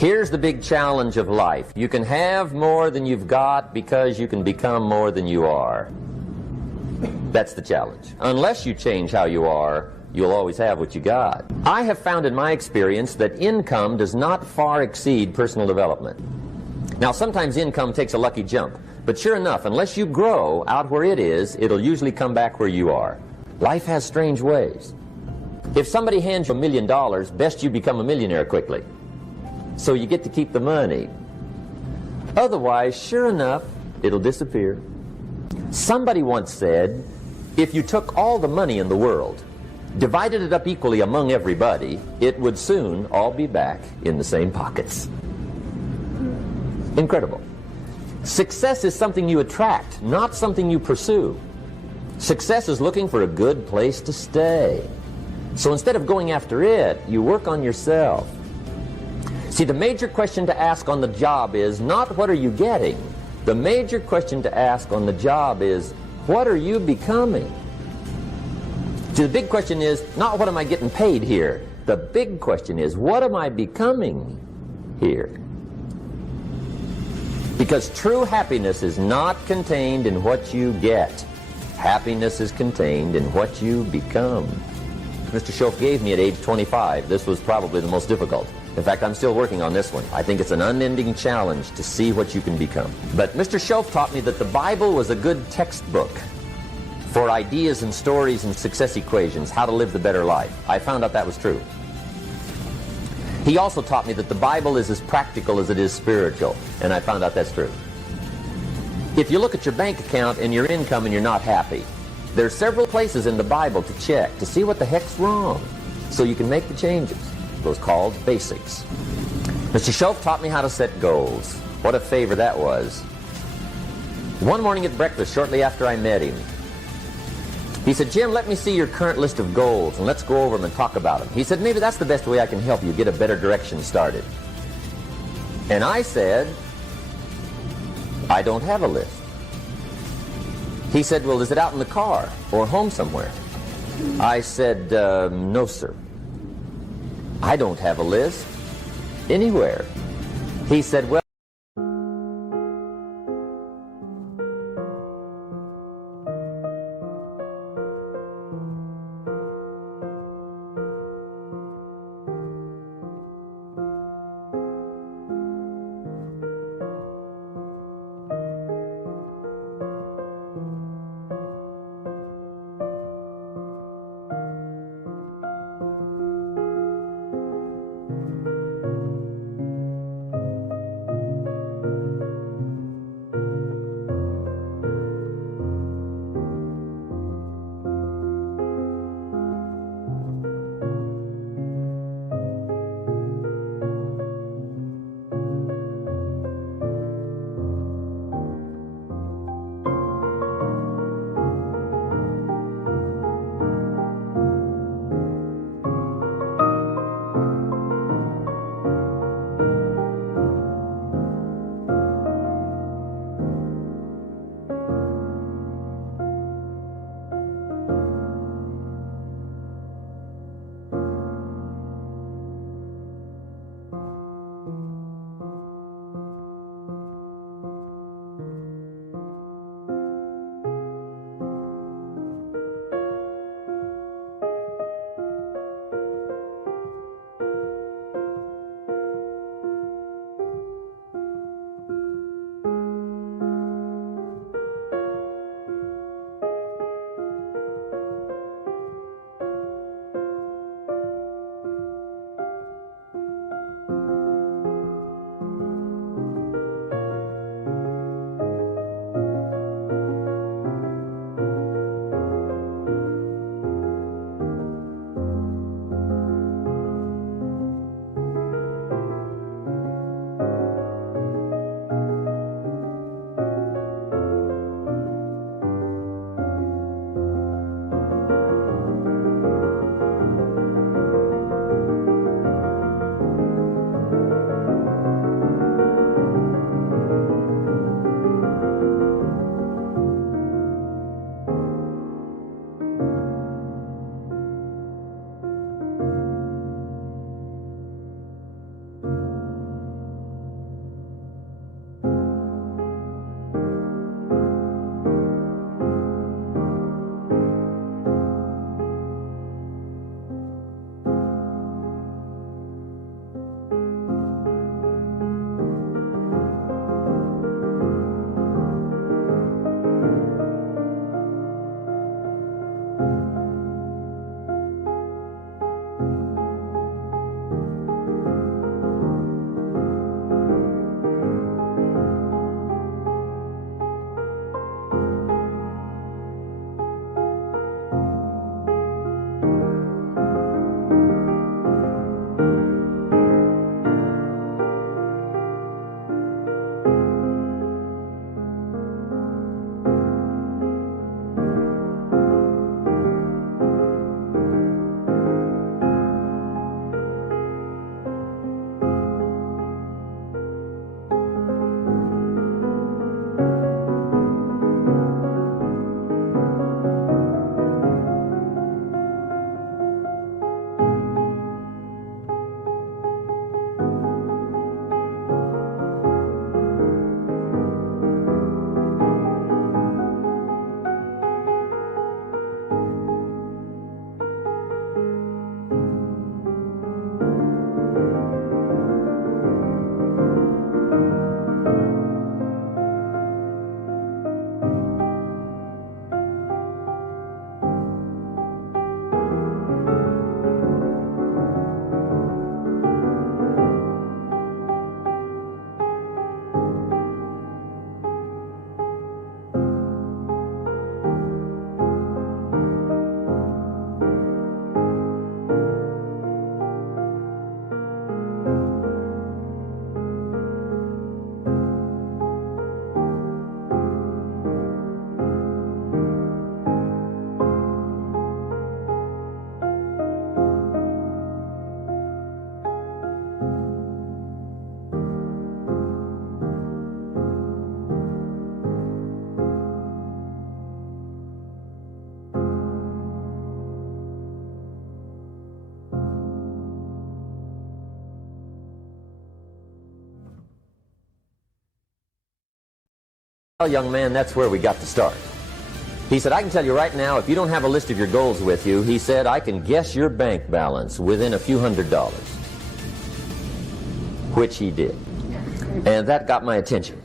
Here's the big challenge of life. You can have more than you've got because you can become more than you are. That's the challenge. Unless you change how you are, you'll always have what you got. I have found in my experience that income does not far exceed personal development. Now, sometimes income takes a lucky jump, but sure enough, unless you grow out where it is, it'll usually come back where you are. Life has strange ways. If somebody hands you $1 million, best you become a millionaire quickly, so you get to keep the money. Otherwise, sure enough, it'll disappear. Somebody once said, if you took all the money in the world, divided it up equally among everybody, it would soon all be back in the same pockets. Incredible. Success is something you attract, not something you pursue. Success is looking for a good place to stay. So instead of going after it, you work on yourself. See, the major question to ask on the job is not what are you getting. The major question to ask on the job is what are you becoming? See, the big question is not what am I getting paid here. The big question is what am I becoming here? Because true happiness is not contained in what you get. Happiness is contained in what you become. Mr. Schoaf gave me at age 25. This was probably the most difficult. In fact, I'm still working on this one. I think it's an unending challenge to see what you can become. But Mr. Schoaf taught me that the Bible was a good textbook for ideas and stories and success equations, how to live the better life. I found out that was true. He also taught me that the Bible is as practical as it is spiritual, and I found out that's true. If you look at your bank account and your income and you're not happy, there are several places in the Bible to check to see what the heck's wrong so you can make the changes. Those called basics. Mr. Schoaf taught me how to set goals. What a favor that was. One morning at breakfast, shortly after I met him, he said, Jim, let me see your current list of goals and let's go over them and talk about them. He said, maybe that's the best way I can help you get a better direction started. And I said, I don't have a list. He said, well, is it out in the car or home somewhere? I said, no, sir. I don't have a list anywhere. He said, well, Well, young man, that's where we got to start. He said, I can tell you right now, if you don't have a list of your goals with you, he said, I can guess your bank balance within a few $100s. Which he did. And that got my attention.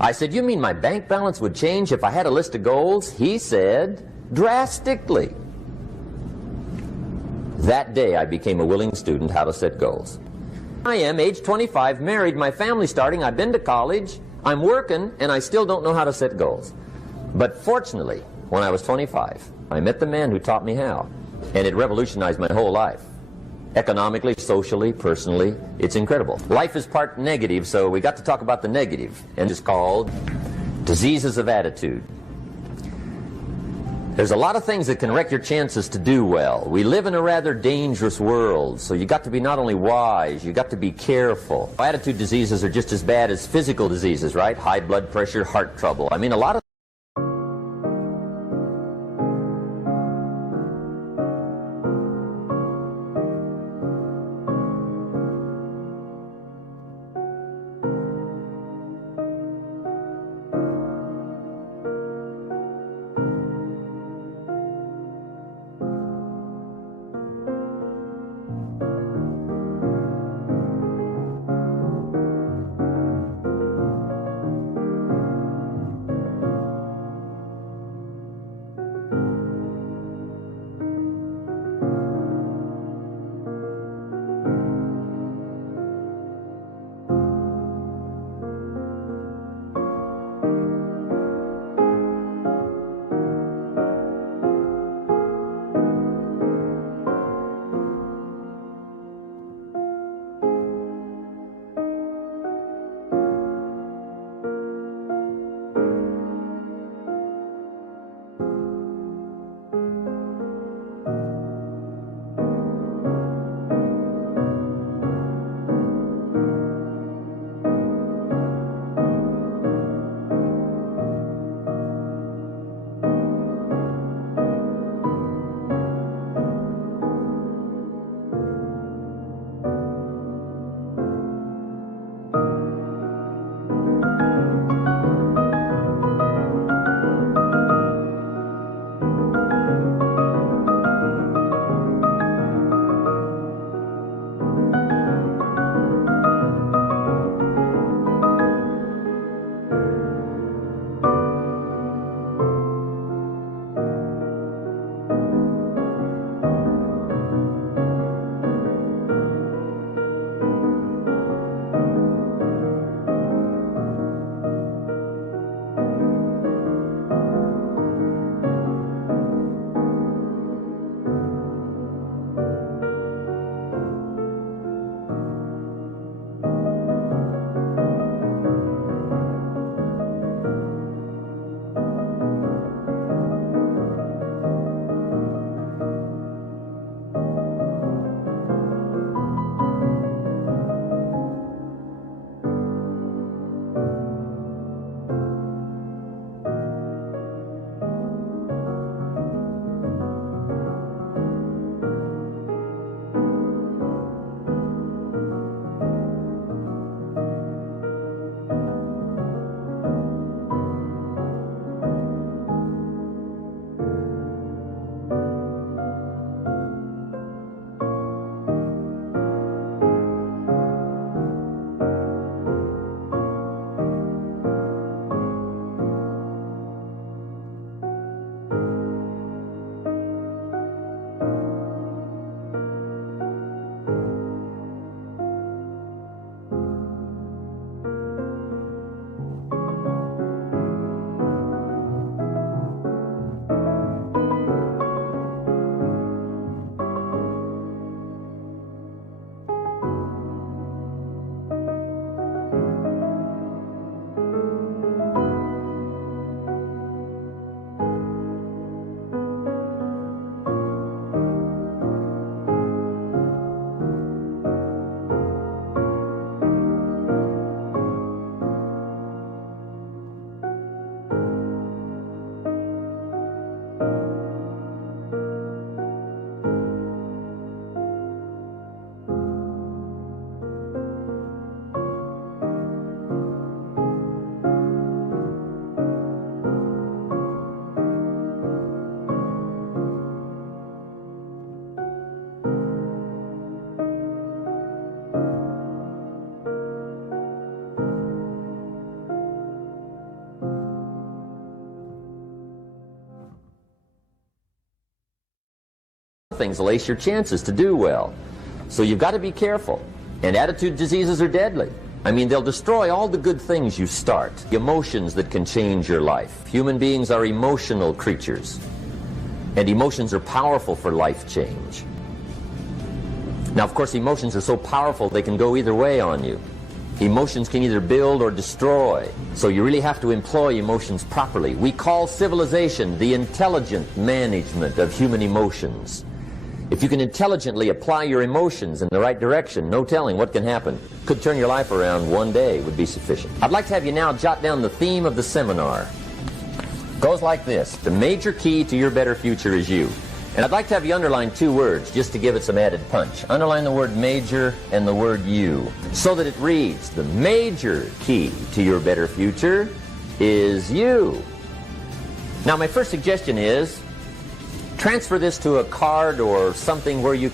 I said, you mean my bank balance would change if I had a list of goals? He said, drastically. That day I became a willing student how to set goals. I am age 25, married, my family's starting, I've been to college, I'm working, and I still don't know how to set goals. But fortunately, when I was 25, I met the man who taught me how, and it revolutionized my whole life. Economically, socially, personally, it's incredible. Life is part negative, so we got to talk about the negative, and it's called diseases of attitude. There's a lot of things that can wreck your chances to do well. We live in a rather dangerous world, so you got to be not only wise, you got to be careful. Attitude diseases are just as bad as physical diseases, right? High blood pressure, heart trouble. I mean, a lot of things will ace your chances to do well. So you've got to be careful. And attitude diseases are deadly. I mean, they'll destroy all the good things you start. Emotions that can change your life. Human beings are emotional creatures. And emotions are powerful for life change. Now, of course, emotions are so powerful they can go either way on you. Emotions can either build or destroy. So you really have to employ emotions properly. We call civilization the intelligent management of human emotions. If you can intelligently apply your emotions in the right direction, no telling what can happen. Could turn your life around one day would be sufficient. I'd like to have you now jot down the theme of the seminar. Goes like this: the major key to your better future is you. And I'd like to have you underline two words just to give it some added punch. Underline the word major and the word you, so that it reads, the major key to your better future is you. Now, my first suggestion is transfer this to a card or something where you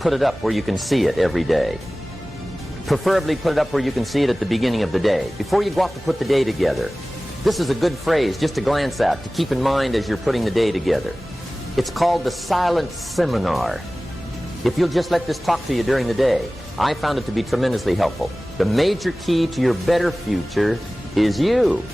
put it up where you can see it every day. Preferably put it up where you can see it at the beginning of the day, before you go off to put the day together. This is a good phrase just to glance at, to keep in mind as you're putting the day together. It's called the silent seminar. If you'll just let this talk to you during the day, I found it to be tremendously helpful. The major key to your better future is you.